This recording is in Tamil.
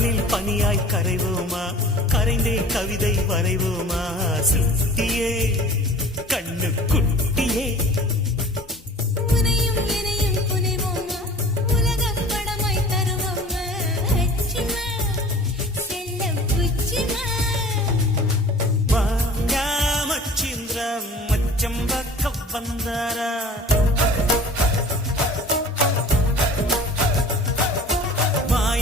கடலில் பனியாய் கரைவோமா, கரைந்தே கவிதை வரைவோமா, சுட்டியே கண்ணு குட்டியே. மச்சம் பக்க வந்தாரா